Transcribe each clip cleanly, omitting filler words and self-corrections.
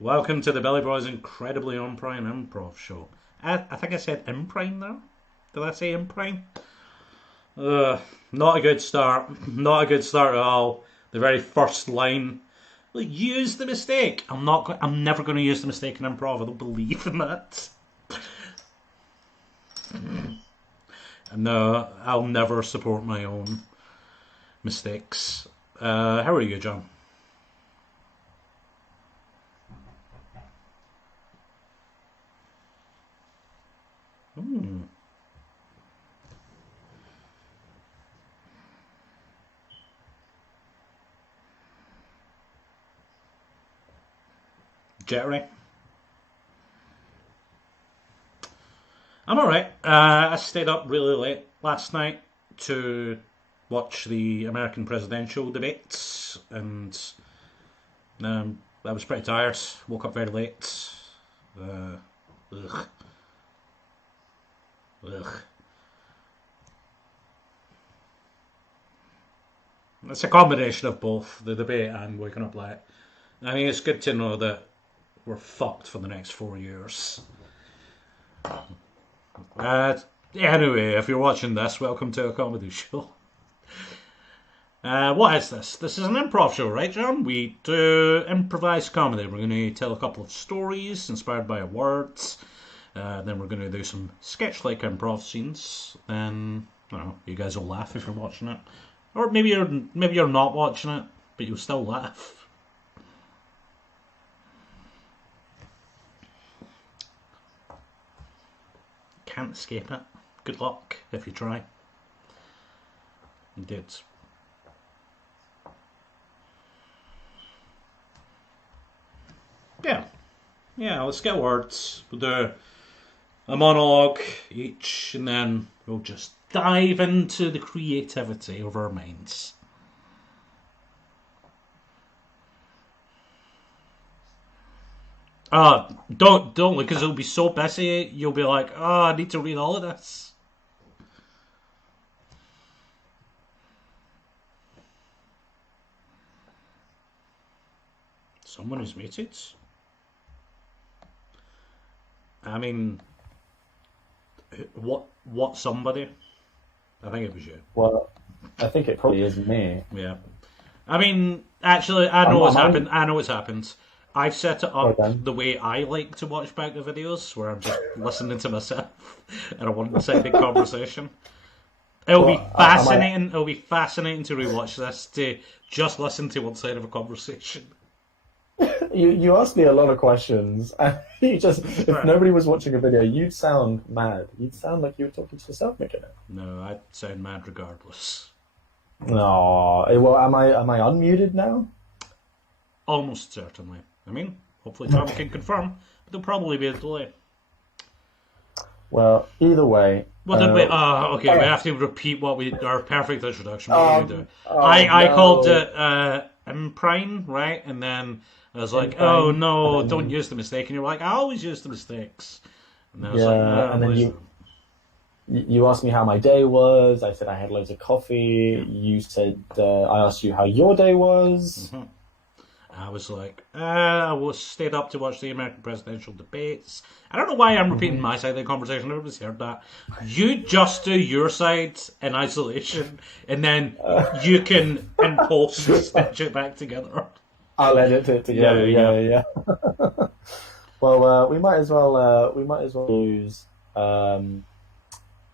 Welcome to the Billy Boys incredibly on prime improv show. I think I said imprime there. Did I say imprime? Not a good start. Not a good start at all. The very first line. Well, use the mistake. I'm never going to use the mistake in improv. I don't believe in that. No, I'll never support my own mistakes. How are you, John? Hmm. Jittery. I'm alright. I stayed up really late last night to watch the American presidential debates, and I was pretty tired. Woke up very late. Ugh, ugh. It's a combination of both, the debate and waking up late. I mean, it's good to know that we're fucked for the next 4 years. Anyway, if you're watching this, welcome to a comedy show. What is this? This is an improv show, right, John? We do improvised comedy. We're going to tell a couple of stories inspired by a word. Then we're going to do some sketch-like improv scenes. Then, I don't know, you guys will laugh if you're watching it, or maybe you're not watching it, but you'll still laugh. Can't escape it. Good luck if you try. Indeed. Yeah. Yeah, let's get words. We'll do a monologue each, and then we'll just dive into the creativity of our minds. Don't, because it'll be so busy. You'll be like, I need to read all of this. Someone is muted. I mean, what somebody? I think it was you. Well, I think it probably is me. Yeah. I mean, actually, I know what's happened. I know what's happened. I've set it up Okay. the way I like to watch back the videos, where I'm just listening to myself and I want one-sided conversation. It'll be Well, am I? fascinating. It'll be fascinating to rewatch this to just listen to one side of a conversation. You asked me a lot of questions, and you just if Right. nobody was watching a video, you'd sound mad. You'd sound like you were talking to yourself, making it. No, I sound mad regardless. No, well, am I unmuted now? Almost certainly. I mean, hopefully Tom can confirm, but there'll probably be a delay. Well, either way. What did we? Okay, we have to repeat our perfect introduction. What did we do? Oh I called no, it Imprime, right? And then I was like, oh fine. no, And don't then use the mistake. And you're like, I always use the mistakes. And then I was like, yeah, and I'll then use you asked me how my day was. I said I had loads of coffee. them. You said I asked you how your day was. Hmm. I was like, I was stayed up to watch the American presidential debates. I don't know why I'm repeating my side of the conversation. Everybody's heard that. You just do your side in isolation, and then you can, in post, stitch it back together. I'll edit it Yeah, together. yeah. Yeah, yeah. Well, we might as well use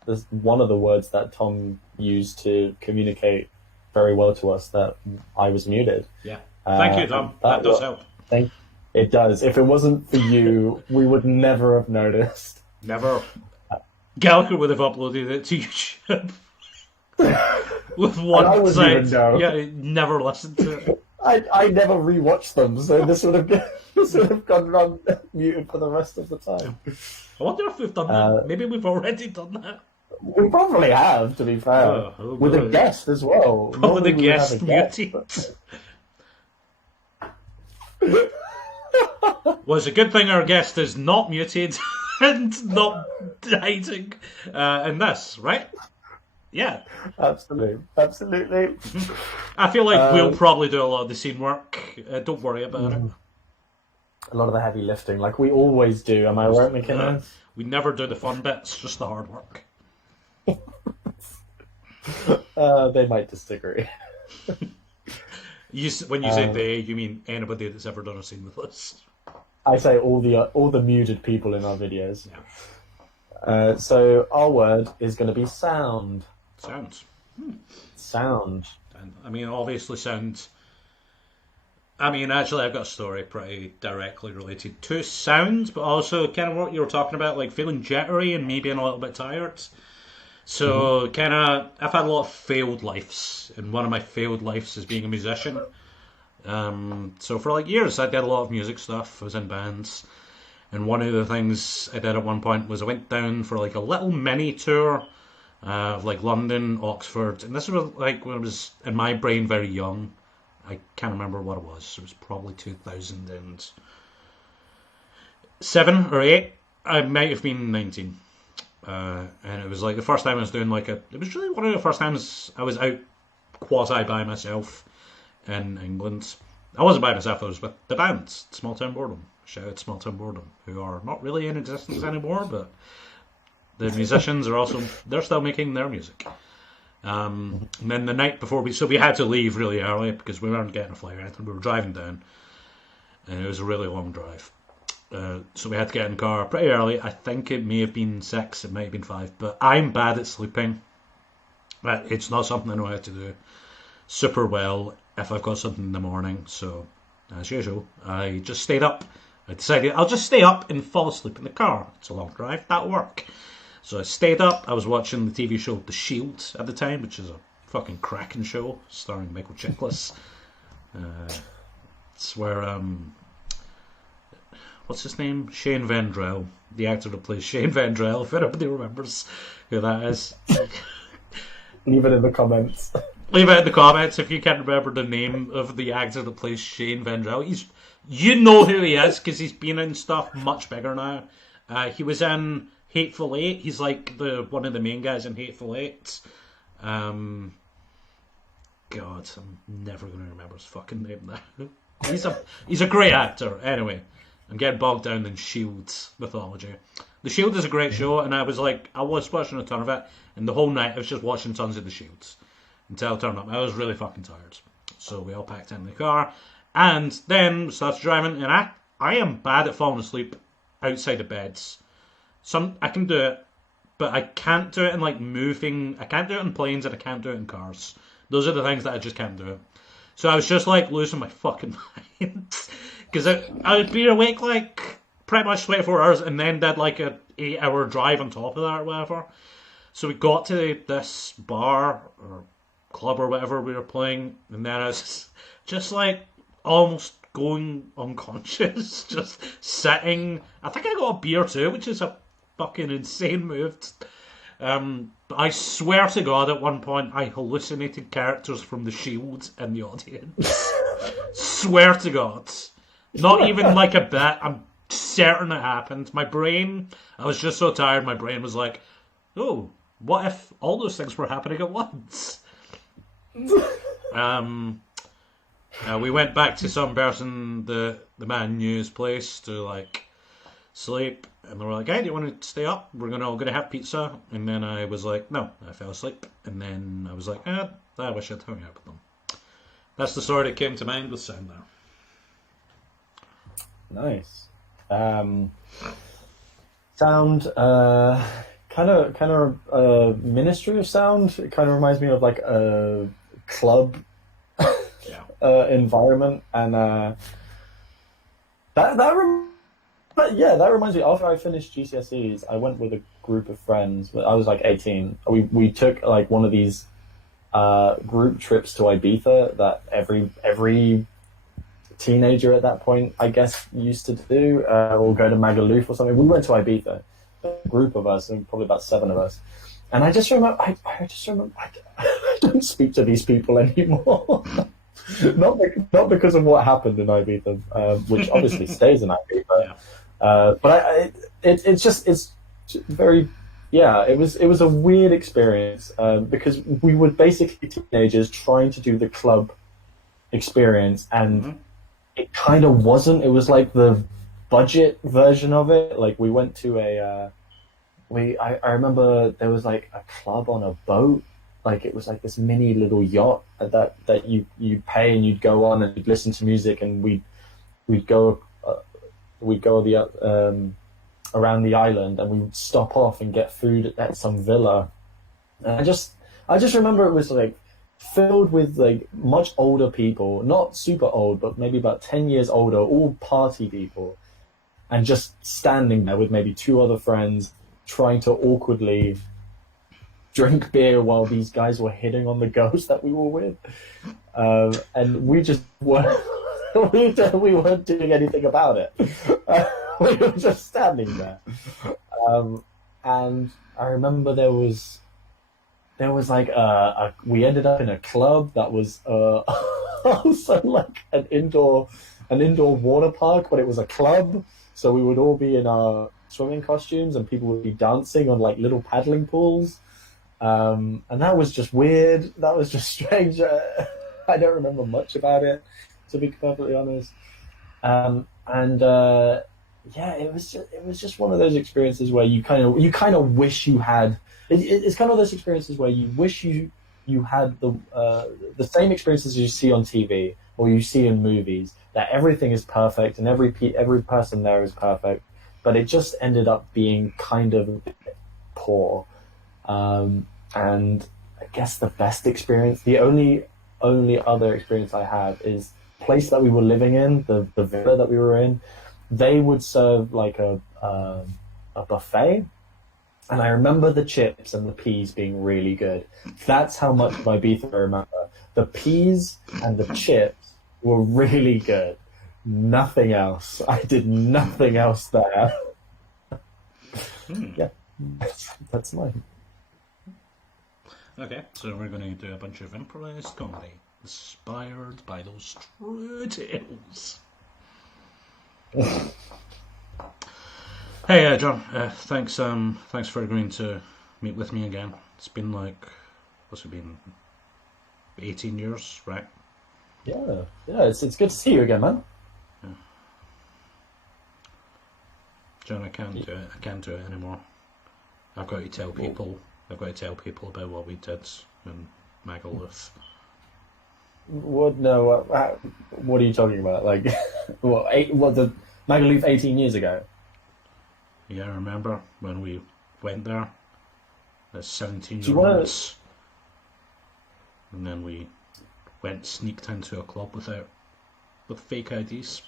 this one of the words that Tom used to communicate very well to us that I was muted. Yeah. Thank you, And Tom. That does help. thank it does. If it wasn't for you, we would never have noticed. Never. Gallagher would have uploaded it to YouTube with And I one wouldn't side. even know. Yeah, he never listened to it. I never rewatched them, so this would have this would have gone on muted for the rest of the time. I wonder if we've done Uh, that. Maybe we've already done that. we probably have, to be fair, Oh, with a good. guest as well. Probably the Normally we would have a guest guest, muted. but Well, it's a good thing our guest is not muted and not hiding in this, right? Yeah. absolutely, absolutely. I feel like we'll Um, probably do a lot of the scene work. Don't worry about it. a lot of the heavy lifting, like we always do. Am I right, McKinnon? We never do the fun bits, just the hard work. They might disagree. When you say they, you mean anybody that's ever done a scene with us? I say all the muted people in our videos. Yeah. So our word is going to be sound. Sound. Sound. And, I mean, obviously sound. I mean, actually, I've got a story pretty directly related to sound, but also kind of what you were talking about, like feeling jittery and me being a little bit tired. So, kind of, I've had a lot of failed lives, and one of my failed lives is being a musician. So for like years, I did a lot of music stuff. I was in bands, and one of the things I did at one point was I went down for like a little mini tour of like London, Oxford, and this was like when I was in my brain very young. I can't remember what it was. It was probably 2007 or 8. I might have been 19. And it was like the first time I was doing it was really one of the first times I was out quasi by myself in England. I wasn't by myself, I was with the band, Small Town Boredom. Shout out Small Town Boredom, who are not really in existence anymore, but the musicians are also, they're still making their music. And then the night before, we had to leave really early because we weren't getting a flight or anything. We were driving down, and it was a really long drive. So we had to get in the car pretty early. I think it may have been 6, it might have been 5, but I'm bad at sleeping. It's not something I know how to do super well if I've got something in the morning. So, as usual, I just stayed up. I decided I'll just stay up and fall asleep in the car. It's a long drive, that'll work. So I stayed up. I was watching the TV show The Shield at the time, which is a fucking cracking show starring Michael Chiklis. It's where what's his name? Shane Vendrell, the actor that plays Shane Vendrell, if anybody remembers who that is. Leave it in the comments. Leave it in the comments if you can't remember the name of the actor that plays Shane Vendrell. You know who he is because he's been in stuff much bigger now. He was in Hateful Eight. He's like one of the main guys in Hateful Eight. God, I'm never going to remember his fucking name now. He's a great actor. Anyway, I'm getting bogged down in Shield's mythology. The Shield is a great show, and I was watching a ton of it, and the whole night I was just watching tons of The Shields until I turned up. I was really fucking tired. So we all packed in the car, and then started driving, and I am bad at falling asleep outside of beds. I can do it, but I can't do it in moving. I can't do it in planes, and I can't do it in cars. Those are the things that I just can't do. So I was just losing my fucking mind because I would be awake pretty much 24 hours, and then did an 8-hour drive on top of that or whatever. So we got to this bar or club or whatever we were playing, and then I was just almost going unconscious, just sitting. I think I got a beer too, which is a fucking insane move. But I swear to God, at one point I hallucinated characters from The Shield in the audience. Swear to God. Not even a bit. I'm certain it happened. My brain, I was just so tired, my brain was like, oh, what if all those things were happening at once? We went back to some person, the man knew's place, to sleep, and they were like, hey, do you want to stay up? We're all gonna have pizza. And then I was like, no, I fell asleep. And then I was like, I wish I'd hung out with them. That's the story that came to mind with sound there. Nice. Sound, kind of Ministry of Sound. It kind of reminds me of a club environment, and that reminds me. After I finished GCSEs, I went with a group of friends. I was 18. We took one of these group trips to Ibiza that every teenager at that point, I guess, used to do, or go to Magaluf or something. We went to Ibiza, a group of us, and probably about 7 of us. And I just remember, I don't speak to these people anymore. not because of what happened in Ibiza, which obviously stays in Ibiza. Yeah. But it's very, it was a weird experience because we were basically teenagers trying to do the club experience, and it kind of wasn't. It was like the budget version of it. Like we went to I remember there was like a club on a boat. Like it was like this mini little yacht that you'd pay and you'd go on and you'd listen to music and we'd go we'd go around the island and we'd stop off and get food at some villa. And I just remember it was like filled with like much older people, not super old, but maybe about 10 years older, all party people, and just standing there with maybe two other friends trying to awkwardly drink beer while these guys were hitting on the girls that we were with. And we just weren't, we weren't doing anything about it. We were just standing there. And I remember there was like we ended up in a club that was also like an indoor water park, but it was a club. So we would all be in our swimming costumes and people would be dancing on like little paddling pools. And that was just weird. That was just strange. I don't remember much about it, to be perfectly honest. Yeah, it was just one of those experiences where you kind of wish you had. It's kind of those experiences where you wish you had the same experiences you see on TV or you see in movies, that everything is perfect and every person there is perfect, but it just ended up being kind of poor. And I guess the best experience, the only other experience I have is the place that we were living in, the villa that we were in. They would serve like a buffet, and I remember the chips and the peas being really good. That's how much of Ibiza I remember. The peas and the chips were really good. Nothing else. I did nothing else there. Yeah, that's mine. Okay, so we're going to do a bunch of improvised comedy inspired by those true tales. Hey, John. Thanks for agreeing to meet with me again. It's been like, what's it been? 18 years, right? Yeah. It's good to see you again, man. Yeah. John, I can't do it. I can't do it anymore. I've got to tell people. I've got to tell people about what we did in Magaluf. What? No. What are you talking about? Like, what the Magaluf 18 years ago? Yeah, I remember when we went there as 17-year-olds, and then we sneaked into a club with fake IDs.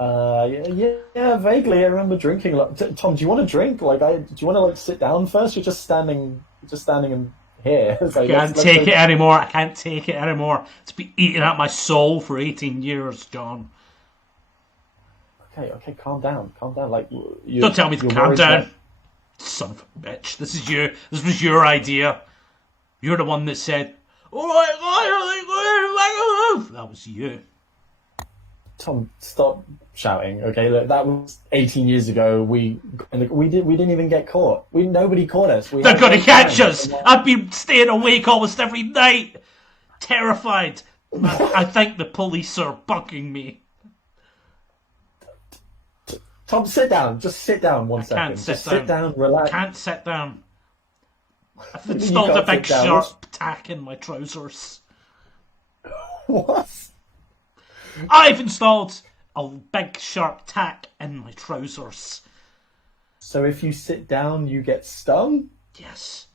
Yeah, vaguely. I remember drinking. Tom, do you want to drink? Like, do you want to like sit down first? You're just standing in here. Like, I can't take it anymore. I can't take it anymore. It's been eating at my soul for 18 years, John. Okay, calm down. Like, don't tell me to calm down, son of a bitch. This is you. This was your idea. You're the one that said, "Oh my God, that was you." Tom, stop shouting. Okay, look, that was 18 years ago. We didn't even get caught. Nobody caught us. They're gonna catch us. I've been staying awake almost every night, terrified. I think the police are bugging me. Tom, sit down. Just sit down one second. Can't sit down. Relax. I can't sit down. I've installed a big sharp tack in my trousers. What? I've installed a big sharp tack in my trousers. So if you sit down, you get stung? Yes.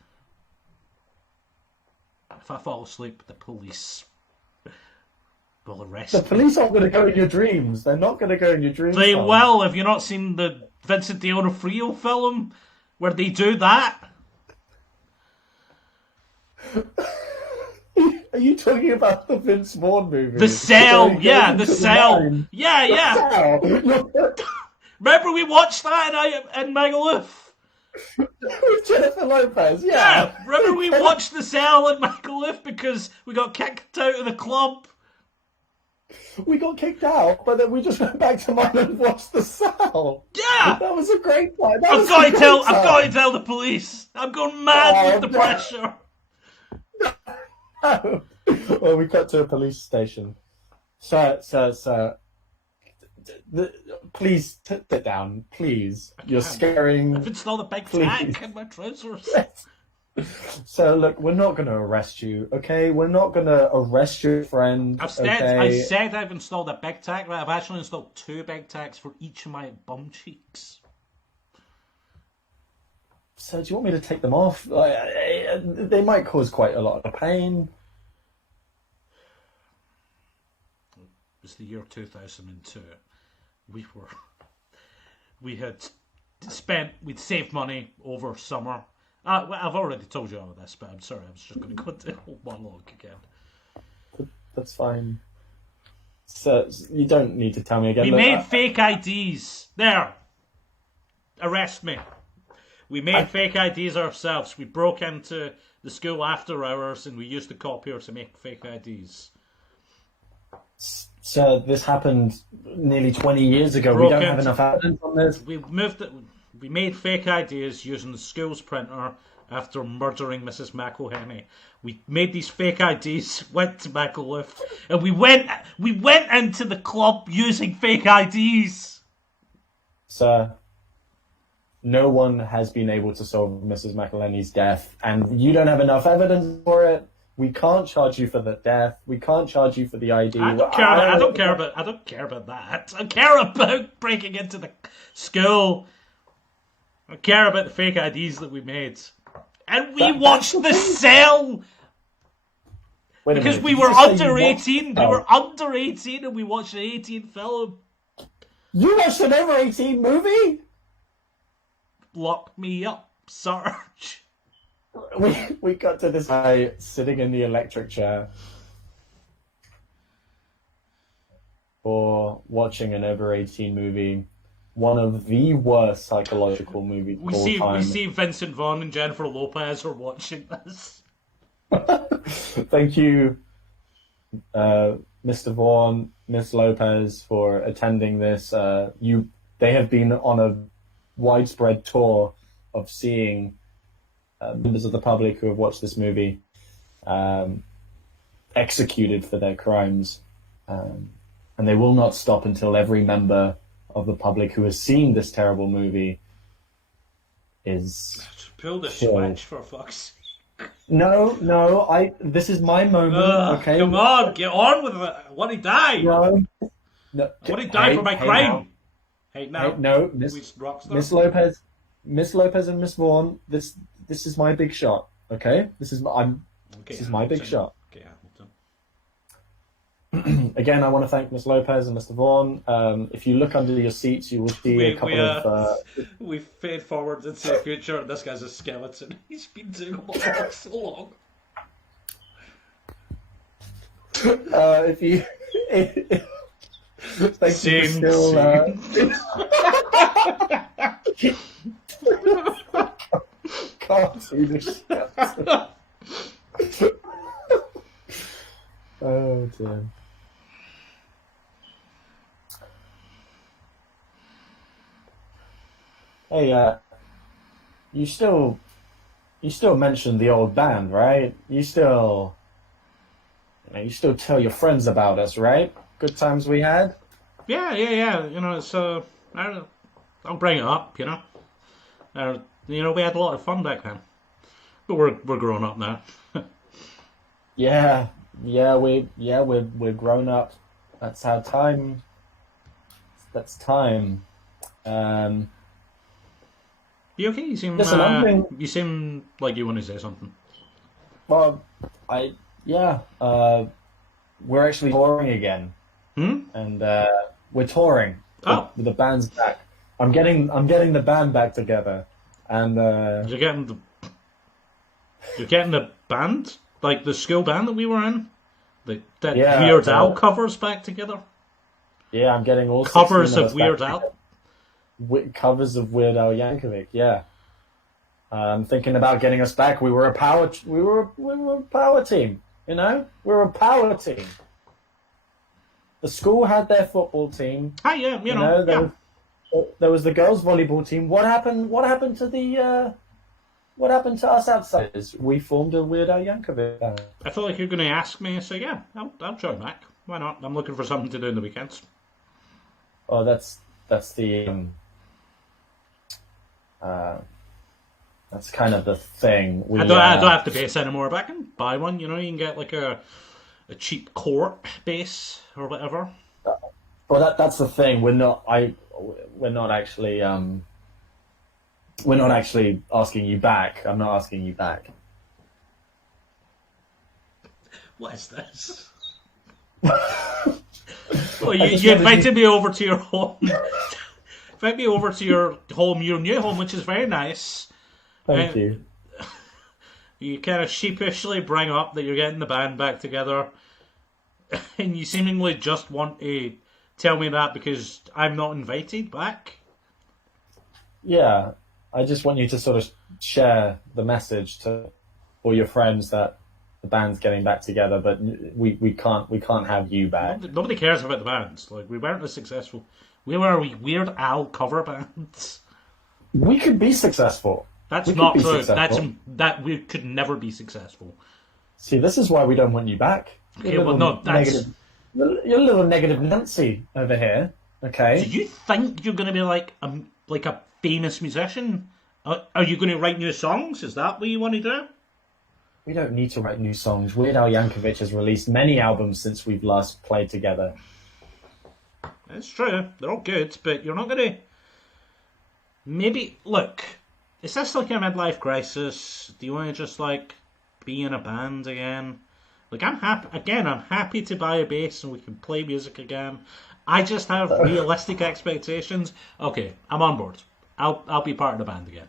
If I fall asleep, the police will arrest me. The police aren't going to go in your dreams. They're not going to go in your dreams. They will. Have you not seen the Vincent D'Onofrio film where they do that? Are you talking about the Vince Vaughn movie? The Cell, yeah, The Cell. Yeah. Remember we watched that in Magaluf? With Jennifer Lopez, yeah. Remember we watched The Cell in Magaluf because we got kicked out of the club? We got kicked out, but then we just went back to mine and watched The Cell. Yeah! That was a great time. I've got to tell the police. I'm going mad with the pressure. Well, we got to a police station. Sir. Please sit down, please. You're scaring. If it's not a big Please. tack in my trousers. So look, we're not going to arrest you, okay? We're not going to arrest your friend. I said I've installed a big tack, right? I've actually installed 2 big tacks for each of my bum cheeks. So do you want me to take them off? They might cause quite a lot of pain. It was the year 2002. We'd saved money over summer. I've already told you all of this, but I'm sorry, I was just going to go into the whole monologue again. That's fine. So you don't need to tell me again. We made fake IDs. There. Arrest me. We made fake IDs ourselves. We broke into the school after hours and we used the copier to make fake IDs. So this happened nearly 20 years ago. We don't have enough evidence on this. We made fake IDs using the school's printer after murdering Mrs. McElhenney. We made these fake IDs, went to Macklewood, and we went into the club using fake IDs. Sir, no one has been able to solve Mrs. McElhenney's death, and you don't have enough evidence for it. We can't charge you for the death. We can't charge you for the ID. I don't care about that. I care about breaking into the school. I care about the fake IDs that we made. And we watched The Cell! Because we were under 18. We were under 18 and we watched an 18 film. You watched an over 18 movie? Lock me up, Sarge. We got to this guy sitting in the electric chair for watching an over 18 movie. One of the worst psychological movies of all time. We see Vincent Vaughn and Jennifer Lopez are watching this. Thank you, Mr. Vaughn, Miss Lopez, for attending this. They have been on a widespread tour of seeing members of the public who have watched this movie executed for their crimes. And they will not stop until every member of the public who has seen this terrible movie is just pull the switch, for fuck's sake. No, this is my moment, okay? Come on, get on with it. I want to die. No. I want to die for my crime. No, Miss Lopez and Miss Vaughn, this is my big shot, okay? This is my big shot. Okay, Again, I want to thank Miss Lopez and Mr. Vaughn. If you look under your seats, you will see a couple of... We fade forward into the future, and this guy's a skeleton. He's been doing monologue so long. If you... Thank you still... Can't see this skeleton. Oh, dear. Hey, you still mention the old band, right? You still tell your friends about us, right? Good times we had. Yeah. You know, so I'll bring it up. You know, we had a lot of fun back then, but we're grown up now. Yeah, we're grown up. That's how time. That's time. You okay? You seem like you want to say something. Well, we're actually touring again, and we're touring. With the band's back. I'm getting the band back together, and you're getting the band, like the school band that we were in, that Weird Al covers back together. Yeah, I'm getting all covers of Weird Al. Covers of Weird Al Yankovic, yeah. I'm thinking about getting us back. We were a power team, you know. We were a power team. The school had their football team. Hi, yeah, you know. There was the girls' volleyball team. What happened to us outsiders? We formed a Weird Al Yankovic band. I feel like you're going to ask me, so yeah, I'll join back. Why not? I'm looking for something to do in the weekends. Oh, that's the uh, that's kind of the thing. I don't have to base anymore, but I can buy one. You know, you can get like a cheap court base or whatever. well, that's the thing. We're not actually we're not actually asking you back. I'm not asking you back. What is this? Well, you invited me over to your home. Invite me over to your new home, which is very nice. Thank you. You kind of sheepishly bring up that you're getting the band back together, and you seemingly just want to tell me that because I'm not invited back. Yeah, I just want you to sort of share the message to all your friends that the band's getting back together, but we can't have you back. Nobody cares about the bands. Like, we weren't as successful. We were a Weird Al cover bands. We could be successul. That's not true. That we could never be successful. See, this is why we don't want you back. Okay, well, no, that's... You're a little negative Nancy over here, okay? Do you think you're going to be like a famous musician? Are you going to write new songs? Is that what you want to do? We don't need to write new songs. Weird Al Yankovic has released many albums since we've last played together. It's true. They're all good, but you're not going to... Maybe... Look, is this like a midlife crisis? Do you want to just, like, be in a band again? Like, I'm happy to buy a bass and we can play music again. I just have realistic expectations. Okay, I'm on board. I'll be part of the band again.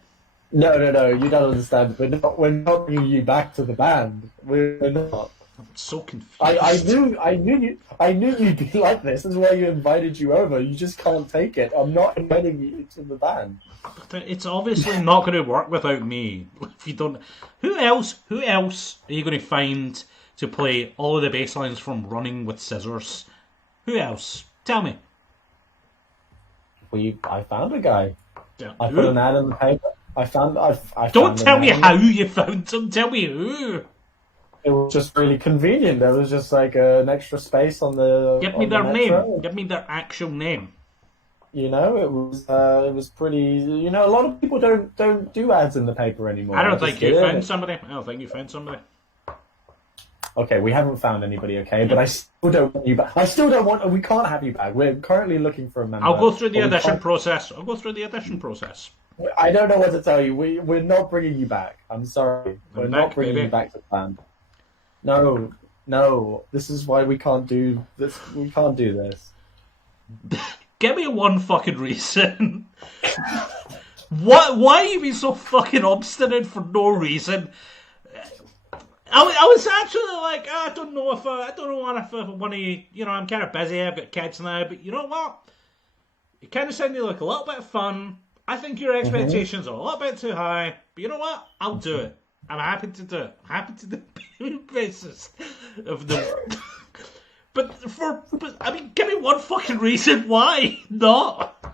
No, you don't understand. We're not bringing you back to the band. We're not. I'm so confused. I knew you'd be like this. This is why you invited you over. You just can't take it. I'm not inviting you to the band. But it's obviously not going to work without me. If you don't, who else are you going to find to play all of the bass lines from Running with Scissors? Who else? Tell me. I found a guy. Yeah. I put an ad in the paper. Don't tell me how you found him. Tell me who. It was just really convenient. There was just like an extra space on the. Give me their name. Give me their actual name. You know, it was pretty. You know, a lot of people don't do ads in the paper anymore. I don't think you found somebody. Okay, we haven't found anybody. Okay, but I still don't want you back. We can't have you back. We're currently looking for a member. I'll go through the audition process. I don't know what to tell you. We're not bringing you back. I'm sorry. We're not bringing you back to the band. No. This is why we can't do this. We can't do this. Give me one fucking reason. Why are you being so fucking obstinate for no reason? I was actually like, I don't know if I want to, you know, I'm kind of busy, I've got kids now, but you know what? It kind of sounded like a little bit of fun. I think your expectations are a little bit too high, but you know what? I'll do it. I'm happy to do it. I'm happy to do the basis of the... But I mean, give me one fucking reason why not.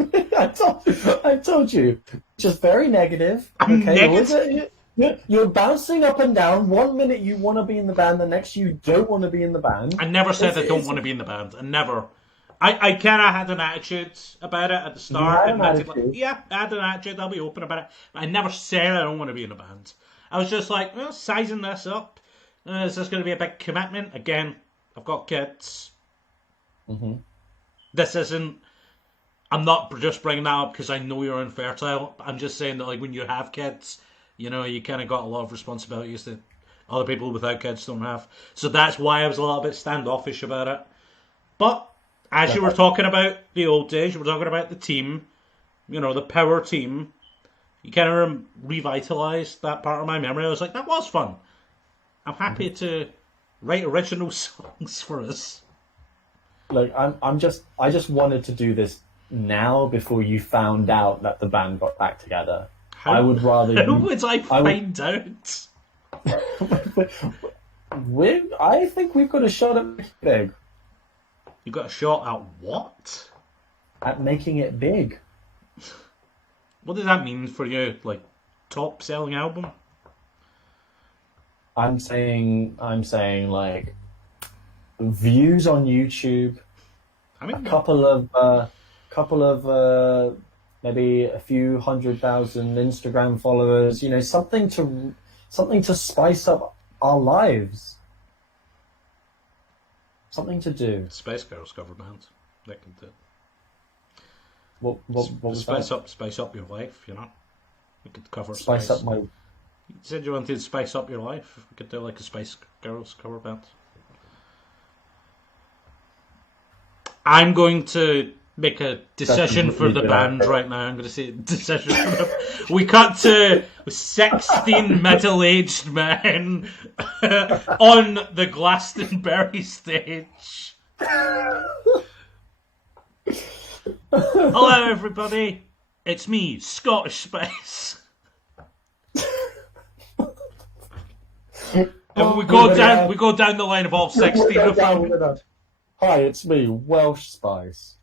I told you. Just very negative. I'm negative. You're bouncing up and down. 1 minute you want to be in the band, the next you don't want to be in the band. I never said I don't want to be in the band. I never. I kind of had an attitude about it at the start. Yeah, I had an attitude. I'll be open about it. But I never said I don't want to be in a band. I was just like, well, sizing this up. Is this going to be a big commitment? Again, I've got kids. Mm-hmm. This isn't... I'm not just bringing that up because I know you're infertile. I'm just saying that, like, when you have kids... You know, you kind of got a lot of responsibilities that other people without kids don't have. So that's why I was a little bit standoffish about it. But as you were talking about the old days, you were talking about the team, you know, the power team, you kind of revitalised that part of my memory. I was like, that was fun. I'm happy to write original songs for us. Look, I just wanted to do this now before you found out that the band got back together. I would rather. How would I find out? I think we've got a shot at making it big. You got a shot at what? At making it big. What does that mean for you? Like, top selling album? I'm saying like views on YouTube, I a mean, couple of maybe a few 100,000 Instagram followers. You know, something to spice up our lives. Something to do. Spice Girls cover band. They can do. What was that? Spice up your life. You know, we could cover Spice up my. You said you wanted to spice up your life. We could do like a Spice Girls cover band. I'm going to make a decision for the band right now. I'm going to say decision for them. We cut to 16 middle-aged men on the Glastonbury stage. Hello, everybody. It's me, Scottish Spice. And we go down the line of all 16 of them. Hi, it's me, Welsh Spice.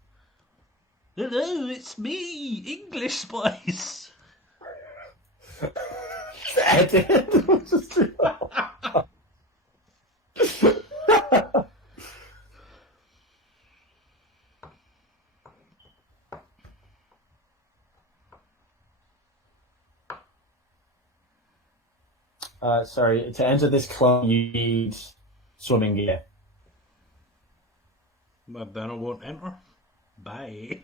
Hello, it's me, English Spice. Edit. Sorry, to enter this club, you need swimming gear. But then I won't enter. Bye.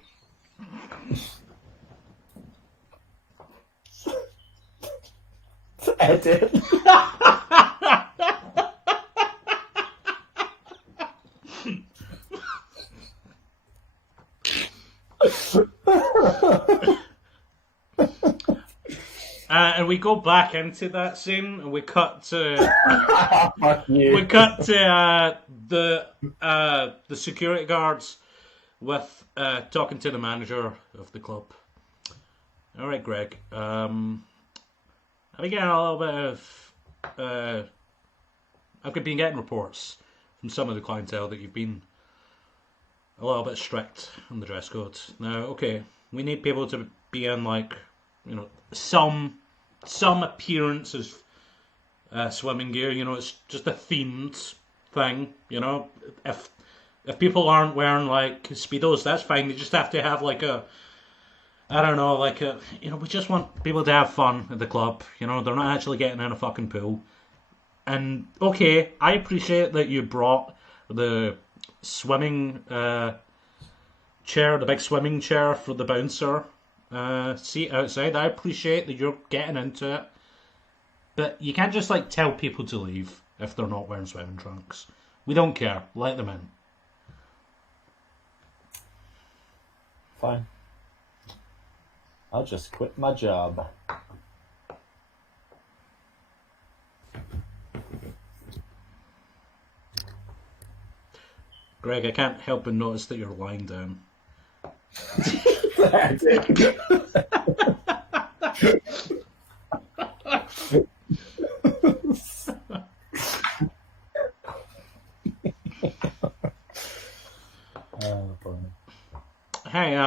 Edit. And we go back into that scene, and we cut to Fuck you. we cut to the security guards with talking to the manager of the club. All right, Greg. I've been getting a little bit of. I've been getting reports from some of the clientele that you've been a little bit strict on the dress code. Now, okay, we need people to be in like, you know, some appearance of swimming gear. You know, it's just a themed thing. You know, if people aren't wearing like speedos, that's fine. They just have to have like a, I don't know, like a, you know, we just want people to have fun at the club. You know, they're not actually getting in a fucking pool. And okay, I appreciate that you brought the swimming chair, the big swimming chair for the bouncer seat outside. I appreciate that you're getting into it, but you can't just like tell people to leave if they're not wearing swimming trunks. We don't care. Let them in. Fine. I'll just quit my job. Greg, I can't help but notice that you're lying down. That's it. Oh, boy. Hey,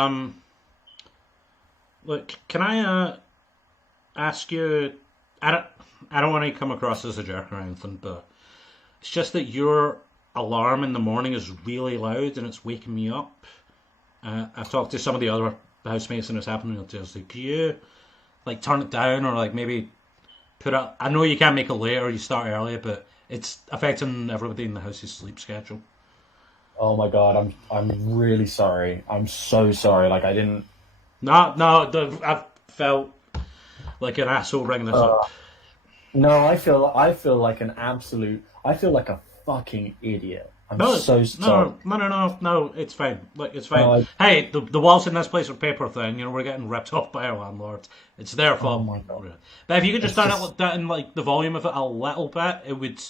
look, can I ask you? I don't want to come across as a jerk or anything, but it's just that your alarm in the morning is really loud and it's waking me up. I've talked to some of the other housemates and it's happening on Tuesday. Could you like turn it down or like maybe put it? I know you can't make it later, you start earlier, but it's affecting everybody in the house's sleep schedule. Oh my god, I'm really sorry. I'm so sorry. Like I didn't. No, I felt like an asshole bringing this up. No, I feel like an absolute. I feel like a fucking idiot. I'm so sorry. No, it's fine. Look, it's fine. Hey, the walls in this place are paper thin. You know, we're getting ripped off by our landlord. It's their fault. Oh my god. But if you could just turn it down like the volume of it a little bit, it would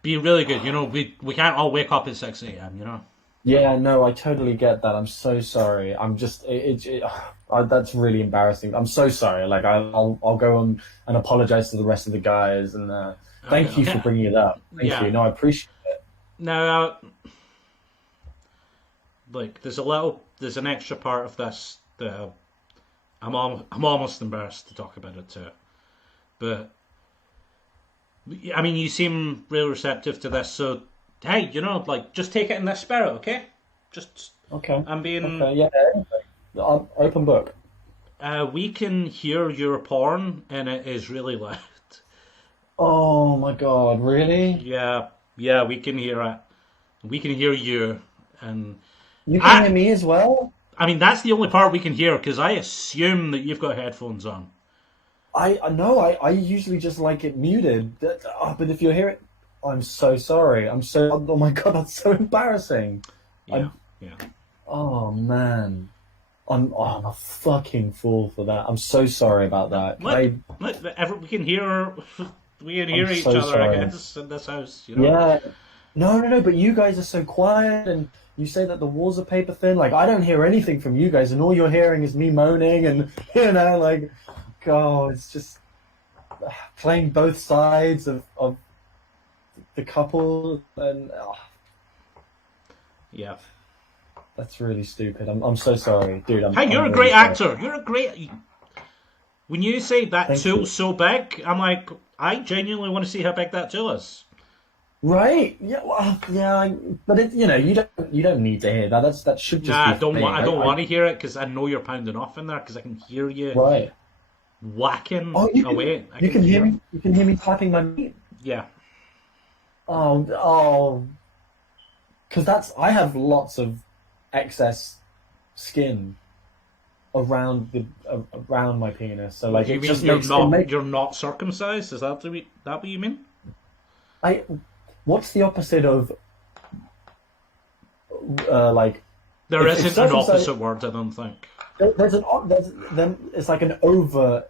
be really good. You know, we can't all wake up at 6 a.m. You know. Yeah, no, I totally get that. I'm so sorry. I'm just that's really embarrassing. I'm so sorry. Like I'll go on and apologize to the rest of the guys and thank you for bringing it up. Thank you. No, I appreciate it. Now, like there's an extra part of this that I'm almost embarrassed to talk about it too. But I mean, you seem really receptive to this, so hey, like, just take it in this spirit, okay? Just, Okay. I'm being. Okay. Yeah. Open book. We can hear your porn, and it is really loud. Oh my God! Really? Yeah, yeah, we can hear it. We can hear you, and You can hear I. me as well? I mean, that's the only part we can hear because I assume that you've got headphones on. I know. I usually just like it muted. But if you hear it, I'm so sorry. I'm so. Oh my God! That's so embarrassing. Yeah, I'm. yeah. Oh man. I'm a fucking fool for that. I'm so sorry about that. Can Look, I? look, we can hear. We can I'm hear each so other, I sorry. guess, in this house. Yeah. No, no, no. But you guys are so quiet, and you say that the walls are paper thin. Like I don't hear anything from you guys, and all you're hearing is me moaning, and like, God, it's just playing both sides of the couple, and Yeah. that's really stupid. I'm so sorry, dude. Hey, you're I'm a really great sorry. actor. You're a great. When you say that Thank you. tool's so big, I'm like, I genuinely want to see how big that tool is. Right? Yeah. Well, yeah. But you don't need to hear that. That should just Nah, be I don't want. fake. I don't want to hear it because I know you're pounding off in there because I can hear you Right. whacking Oh, you can away. I you can can hear hear. me. You can hear me tapping my meat. Yeah. Oh, oh. Because I have lots of excess skin around my penis. So What like you it mean? just makes it make You're not circumcised? Is that what you mean? I. What's the opposite of like There if isn't an circumcised? opposite word. I don't think. There's then it's like an over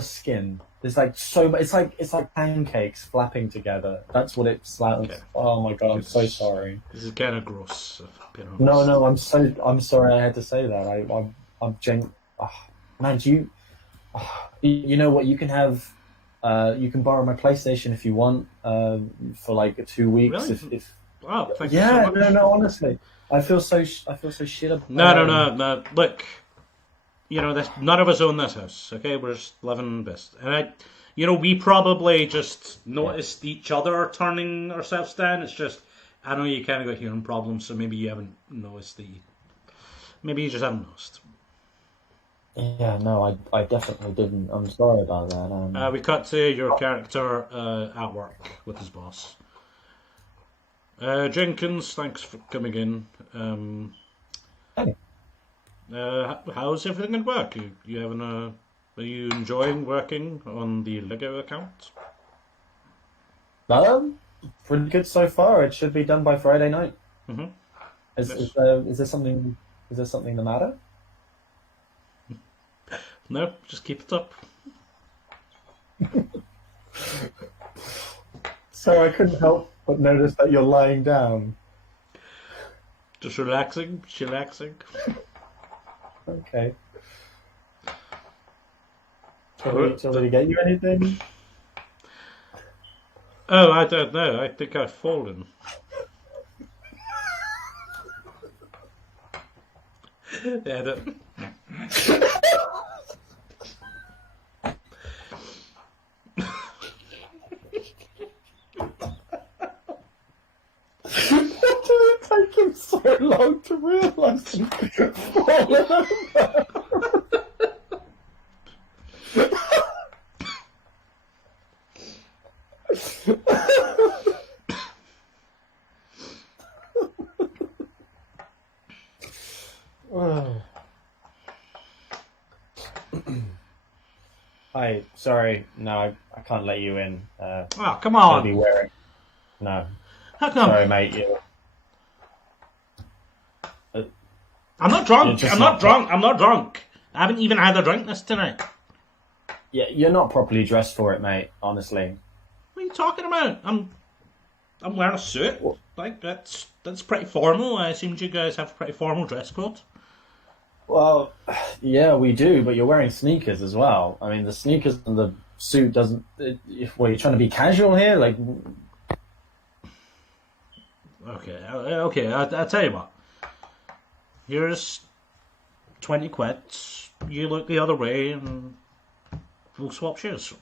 skin. There's like so much. It's like pancakes flapping together. That's what it's like. Okay. Oh my God, I'm so This, sorry. this is kind of gross. If I'm being No, honest. no, I'm sorry I had to say that. I'm man, do you know what? You can borrow my PlayStation if you want, for like 2 weeks. Really? If Wow. Thank you so Yeah, no, much. no, honestly, I feel so shit about No, no, that. no, no. Look, none of us own this house. Okay, we're just living best, and we probably just Yeah, noticed each other turning ourselves down. It's just, I know you kind of got hearing problems, so maybe you haven't noticed maybe you just haven't noticed. yeah, no, I definitely didn't. I'm sorry about that. We cut to your character at work with his boss. Jenkins, thanks for coming in. Hey, How's everything at work? You having Are you enjoying working on the Lego account? um, pretty good so far. It should be done by Friday night. Mm-hmm. Is Yes. is there is there something is there something the matter? No, just keep it up. So I couldn't help but notice that you're lying down. Just relaxing, chillaxing. Okay. Shall we get you anything? Oh, I don't know. I think I've fallen. Yeah, Why did it take him so long to realise he'd fallen over? Oh. Hi, sorry, no, I can't let you in. oh, come Gonna be on. wearing. No, How come? sorry, mate. Uh, I'm not you're drunk. just I'm not. not drunk. I'm not drunk. I haven't even had a drink this tonight. Yeah, you're not properly dressed for it, mate. Honestly. What are you talking about? I'm wearing a suit. Well, Like that's pretty formal. I assumed you guys have a pretty formal dress code. well, yeah, we do, but you're wearing sneakers as well. I mean, the sneakers and the suit doesn't. Well, you're trying to be casual here, like. Okay, okay. I'll tell you what. Here's 20 quid. You look the other way, and we'll swap shoes.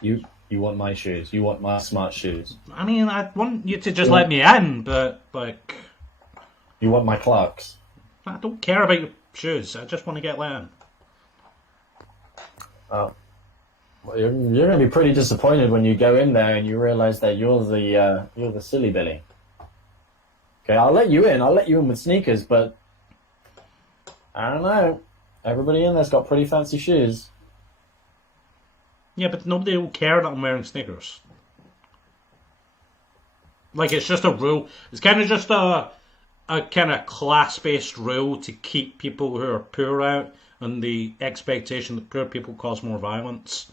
You You want my shoes. You want my smart shoes. I mean, I want you to just You let want, me in, but like, you want my Clarks. I don't care about your shoes. I just want to get let in. Oh, well, you're going to be pretty disappointed when you go in there and you realize that you're the silly Billy. Okay, I'll let you in. I'll let you in with sneakers, but I don't know. Everybody in there's got pretty fancy shoes. Yeah, but nobody will care that I'm wearing sneakers. Like, it's just a rule. It's kind of just a kind of class-based rule to keep people who are poor out, and the expectation that poor people cause more violence.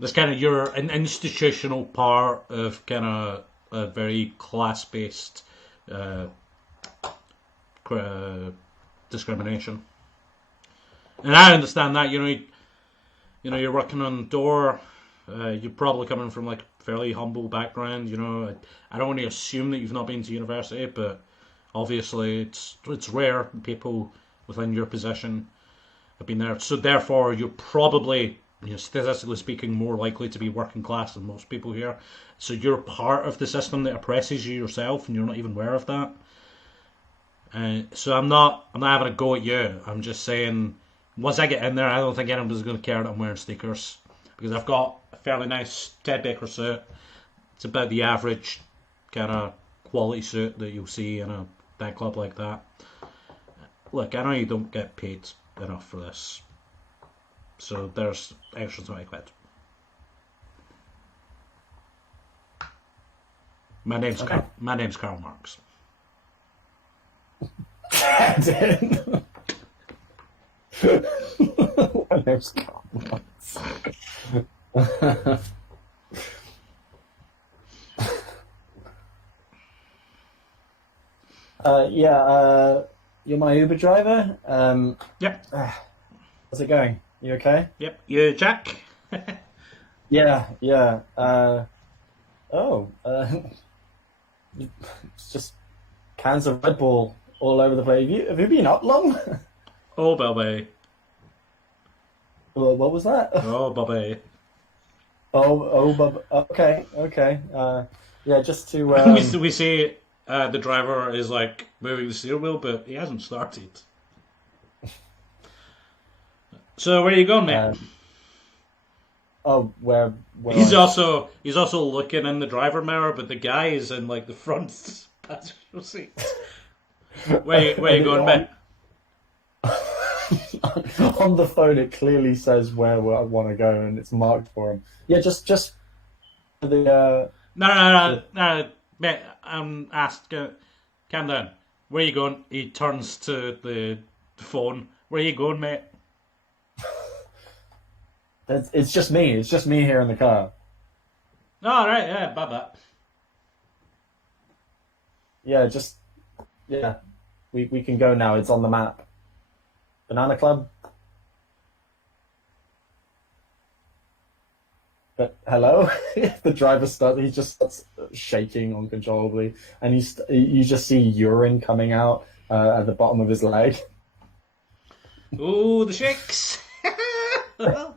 That's kind of an institutional part of kind of a very class-based uh, discrimination. And I understand that. You're working on the door. You're probably coming from like a fairly humble background. I don't want to assume that you've not been to university, but obviously it's rare people within your position have been there. So therefore, you're probably, statistically speaking, more likely to be working class than most people here. So you're part of the system that oppresses you yourself, and you're not even aware of that. So I'm not having a go at you. I'm just saying, once I get in there, I don't think anybody's going to care that I'm wearing sneakers, because I've got a fairly nice Ted Baker suit. It's about the average kind of quality suit that you'll see in a nightclub like that. Look, I know you don't get paid enough for this, so there's extra 20 quid. My name's Karl Marx. My name's Karl Marx. You're my Uber driver. Yep. How's it going? You okay? Yep. You, Jack? Yeah. Oh, it's just cans of Red Bull all over the place. Have you been up long? Oh, Bobby. What was that? Oh, Bobby. Okay. Yeah, just to We see the driver is like moving the steering wheel, but he hasn't started. So where are you going, mate? where He's also looking in the driver mirror, but the guy is in like the front passenger seat. Where you going, mate? On the phone, it clearly says where I want to go, and it's marked for him. Yeah, just the No, mate. I'm asked. Calm down. Where are you going? He turns to the phone. Where are you going, mate? it's just me. It's just me here in the car. Oh, right, yeah, about that. Yeah, we can go now. It's on the map. Banana Club. But hello, the driver starts. He just starts shaking uncontrollably, and you just see urine coming out at the bottom of his leg. Ooh, the shakes. Have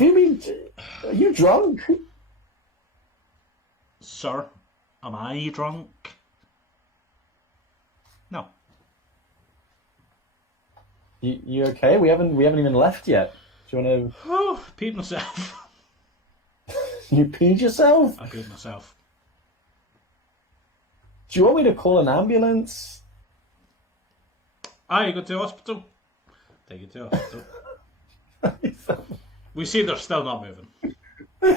you been? Are you drunk? Sir, am I drunk? No. You okay? We haven't even left yet. Do you want Oh, peed myself. to? You peed yourself? I peed myself. Do you want me to call an ambulance? You go to the hospital. Take you to the hospital. We see they're still not moving. No.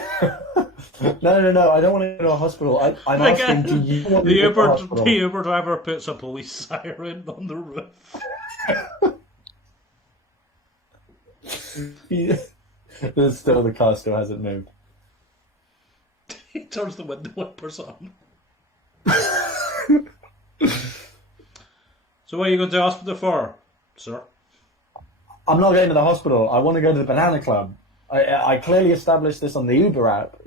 I don't want to go to a hospital. I'm Like, asking, do you want me to go to a hospital? The Uber driver puts a police siren on the roof. The car still hasn't moved. He turns the window wipers on. So what are you going to the hospital for, sir? I'm not going to the hospital. I want to go to the Banana Club. I clearly established this on the Uber app.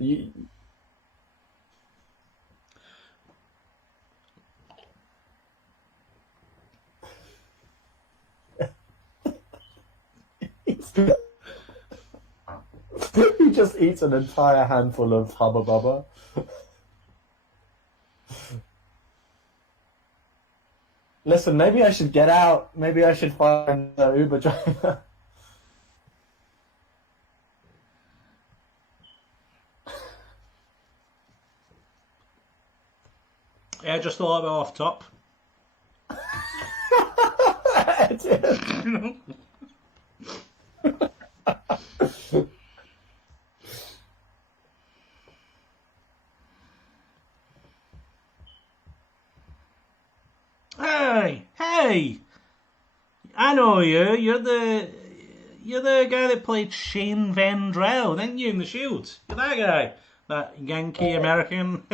He just eats an entire handful of Hubba Bubba. Listen, maybe I should get out. Maybe I should find an Uber driver. Yeah, just a little bit off top. Hey! I know you. You're the guy that played Shane Vendrell, didn't you, in The Shield? You're that guy, that Yankee American.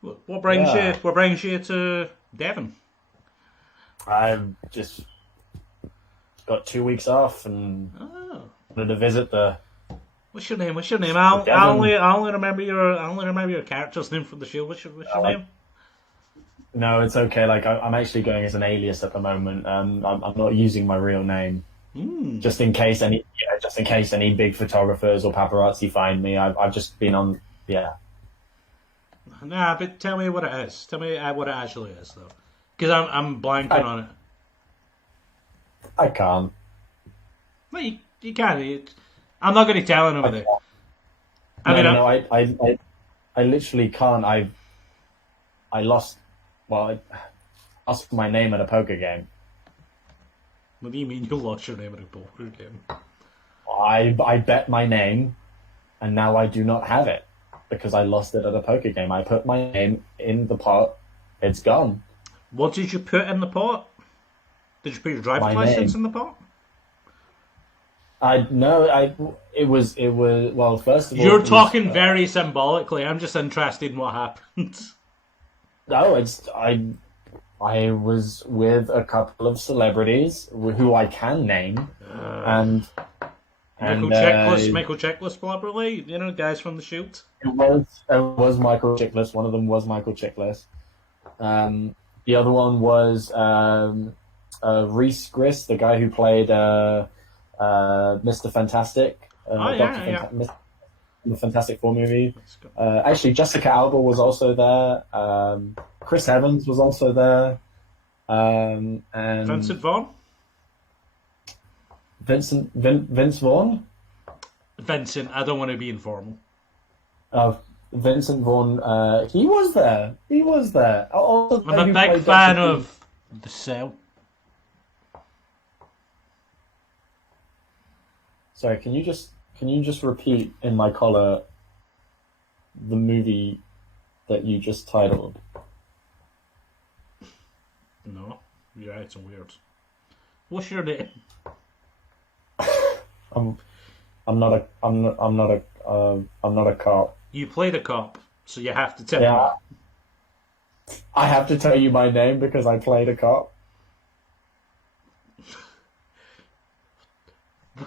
What brings you to Devon? I've just got 2 weeks off and wanted to visit the. What's your name? I only remember your character's name from The Shield. What's your name? No, it's okay. Like I'm actually going as an alias at the moment. I'm not using my real name, just in case any big photographers or paparazzi find me. I've just been on. Yeah. Nah, but tell me what it is. Tell me what it actually is, though, because I'm blanking on it. I can't. No, you can't. I'm not going to tell anybody. I literally can't. I lost. Well, I lost my name at a poker game. What do you mean you lost your name at a poker game? I bet my name, and now I do not have it because I lost it at a poker game. I put my name in the pot. It's gone. What did you put in the pot? Did you put your driver's license in the pot? It was well, first of all, you're talking very symbolically. I'm just interested in what happened. No, I was with a couple of celebrities who I can name, and Michael Chiklis probably. You know, guys from The Shield. It was Michael Chiklis. One of them was Michael Chiklis. The other one was Reese Griss, the guy who played Mr. Fantastic. The Fantastic Four movie. Actually, Jessica Alba was also there. Chris Evans was also there. And Vincent Vaughn? Vince Vaughn? Vincent, I don't want to be informal. Vincent Vaughn, he was there. Also, I'm a big fan of The Cell. Sorry, can you just repeat in my collar the movie that you just titled? No, you're right. It's weird. What's your name? I'm not a cop. You play the cop, so you have to tell me. I have to tell you my name because I played a cop.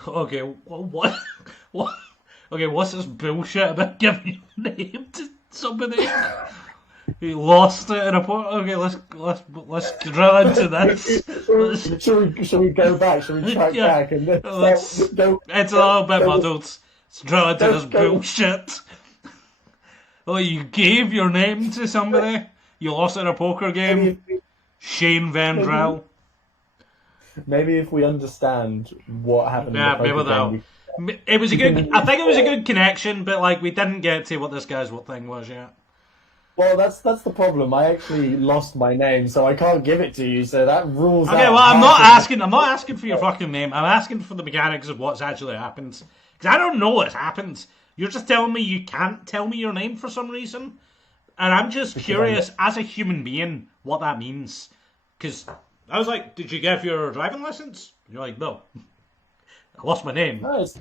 Okay, what? Okay, what's this bullshit about giving your name to somebody who lost it in a pot? Okay, let's drill into this. Should we go back? Should we track back? And then it's a little bit muddled. Let's drill into this bullshit. Oh, you gave your name to somebody? You lost it in a poker game? Shane Vendrell. Maybe if we understand what happened. Yeah, maybe that. It was a good. I think it was a good connection, but like we didn't get to what this guy's thing was yet. Well, that's the problem. I actually lost my name, so I can't give it to you. So that rules. Okay, out well, I'm not asking for your fucking name. I'm asking for the mechanics of what's actually happened. Because I don't know what's happened. You're just telling me you can't tell me your name for some reason, and I'm just curious as a human being what that means. Because I was like, "Did you give your driving license?" And you're like, "No, I lost my name." No, it's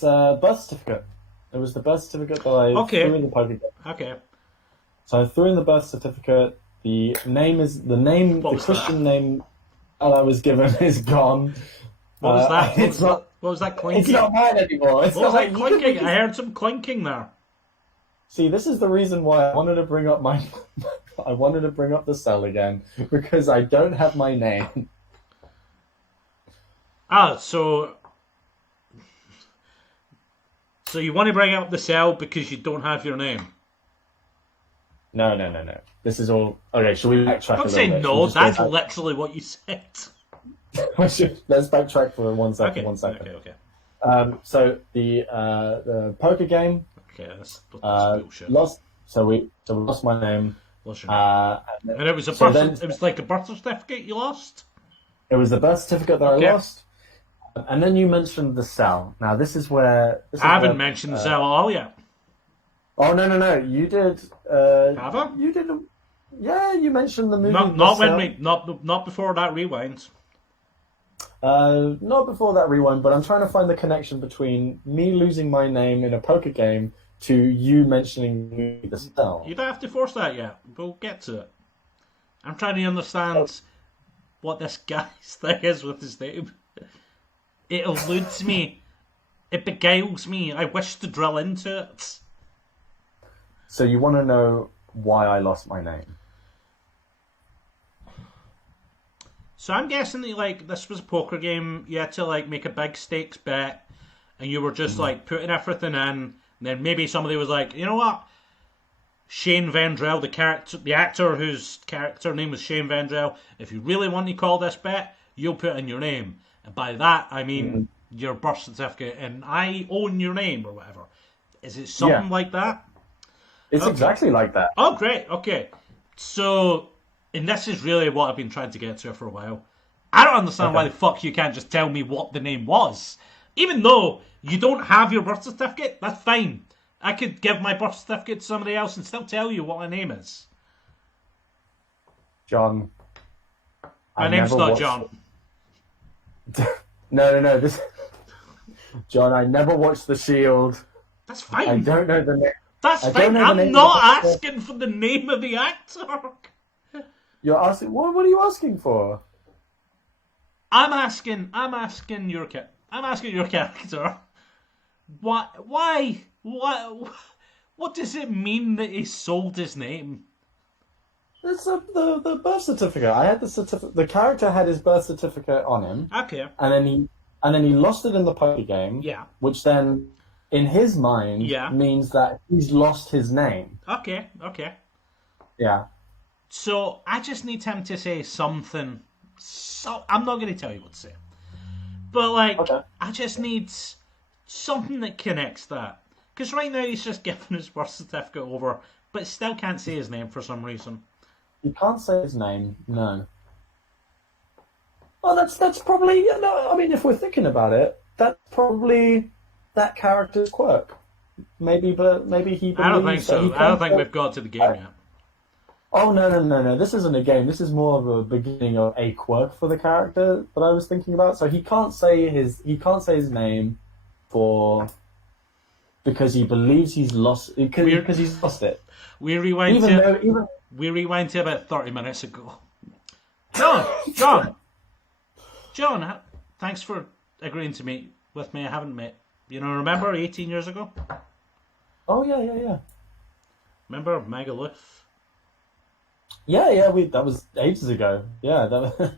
birth certificate. It was the birth certificate that I threw in the poker game. Okay. So I threw in the birth certificate. The Christian name that I was given is gone. What was that? What was that clinking? It's not mine anymore. What was that clinking? I heard some clinking there. See, this is the reason why I wanted to bring up I wanted to bring up the cell again because I don't have my name. So you want to bring up the cell because you don't have your name? No. This is all okay. Should we backtrack Don't a say little bit? Should we no. just go That's literally what you said. Let's backtrack for 1 second. Okay. 1 second. Okay. So the poker game Okay. That's bullshit. lost. So we lost my name. What's your name? And it was it was like a birth certificate you lost. It was the birth certificate that Okay. I lost. And then you mentioned the cell. Now this is where I haven't mentioned the cell at all yet. Oh no! You did. Have I? You did. Yeah, you mentioned the movie. Not before that rewind. Not before that rewind, but I'm trying to find the connection between me losing my name in a poker game to you mentioning the cell. You don't have to force that yet. We'll get to it. I'm trying to understand what this guy's thing is with his name. It eludes me. It beguiles me. I wish to drill into it. So you want to know why I lost my name? So I'm guessing that this was a poker game. You had to make a big stakes bet, and you were just putting everything in. And then maybe somebody was like, you know what, Shane Vendrell, the actor whose character name was Shane Vendrell. If you really want to call this bet, you'll put in your name, and by that I mean your birth certificate, and I own your name or whatever. Is it something like that? It's exactly like that. Oh, great. Okay. So, and this is really what I've been trying to get to for a while. I don't understand why the fuck you can't just tell me what the name was. Even though you don't have your birth certificate, that's fine. I could give my birth certificate to somebody else and still tell you what my name is. John. My name's not John. No. John, I never watched The Shield. That's fine. I don't know the name. That's fine. I'm not asking for the name of the actor. You're asking. What are you asking for? I'm asking your character. Why? What does it mean that he sold his name? It's the birth certificate. I had the certificate. The character had his birth certificate on him. Okay. And then he lost it in the poker game. Yeah. Which then, in his mind, means that he's lost his name. Okay. Yeah. So I just need him to say something. So I'm not going to tell you what to say, but I just need something that connects that. Because right now he's just giving his birth certificate over, but still can't say his name for some reason. He can't say his name. No. Well, that's probably. No, I mean, if we're thinking about it, that's probably that character's quirk. Maybe he believes. I don't think so. I don't think we've got to the game yet. Oh no! This isn't a game. This is more of a beginning of a quirk for the character that I was thinking about. So he can't say his name because he believes he's lost because he's lost it. We rewind to about 30 minutes ago. John, thanks for agreeing to meet with me. I haven't met. Remember 18 years ago? Oh yeah. Remember Megalith? Yeah. That was ages ago. Yeah, that was.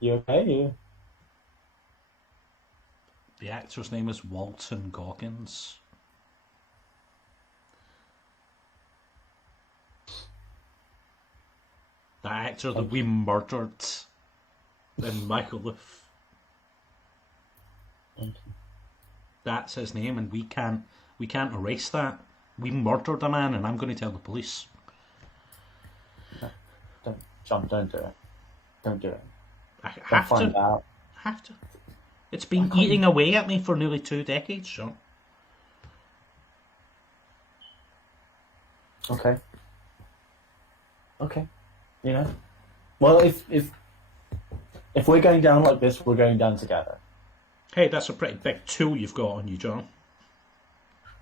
You okay? The actor's name is Walton Goggins. The actor that we murdered in Megalith. That's his name, and we can't erase that. We murdered a man, and I'm going to tell the police. John, don't do it. Don't do it. I have to. Have to. It's been eating away at me for nearly 2 decades, John. Okay. Well, if we're going down like this, we're going down together. Hey, that's a pretty big tool you've got on you, John.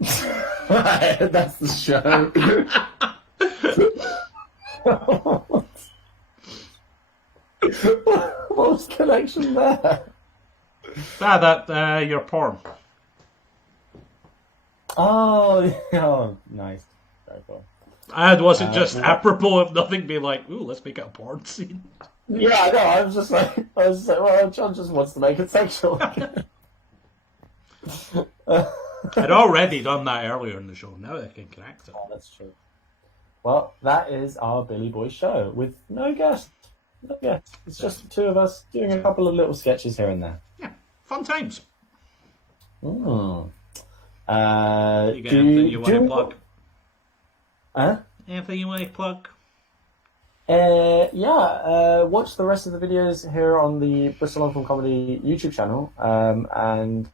That's the show. What was the connection there? Your porn. Oh, nice. Very cool. And was it just apropos of nothing being like, ooh, let's make a porn scene? Yeah, I know. I was just like, well, John just wants to make it sexual. I'd already done that earlier in the show. Now I can connect it. Oh, that's true. Well, that is our Billy Boy show with no guest. No guest. It's just the two of us doing a couple of little sketches here and there. Yeah, fun times. Mm. You got anything you want to plug? Huh? Anything you want to plug? Watch the rest of the videos here on the Bristol Long Form Comedy YouTube channel, and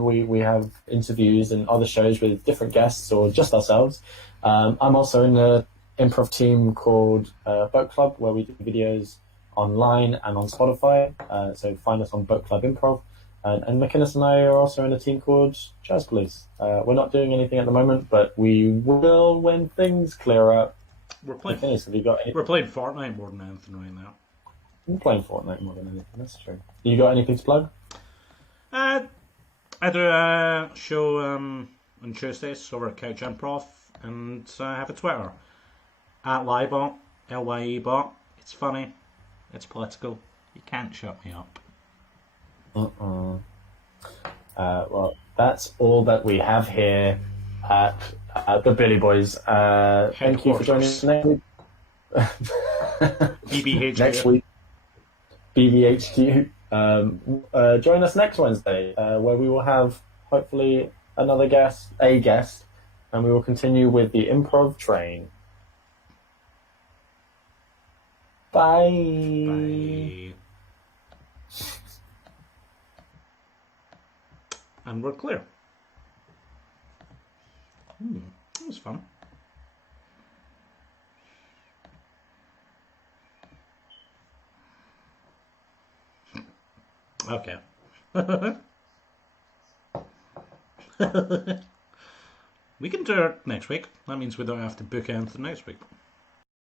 we have interviews and other shows with different guests or just ourselves. I'm also in an improv team called Boat Club, where we do videos online and on Spotify. So find us on Boat Club Improv. And McInnes and I are also in a team called Jazz Police. We're not doing anything at the moment, but we will when things clear up. We're playing. Have you got any... We're playing Fortnite more than anything right now. I'm playing Fortnite more than anything. That's true. You got anything to plug? I do a show on Tuesdays over at Couch Improv, and I have a Twitter at Liebot, LYEBot. It's funny. It's political. You can't shut me up. Well, that's all that we have here at the Billy Boys. Thank you for joining us next week. BBHQ. Next week, BBHQ. Join us next Wednesday, where we will have hopefully a guest, and we will continue with the improv train. Bye. Bye. And we're clear. That was fun. Okay. We can do it next week. That means we don't have to book anything next week.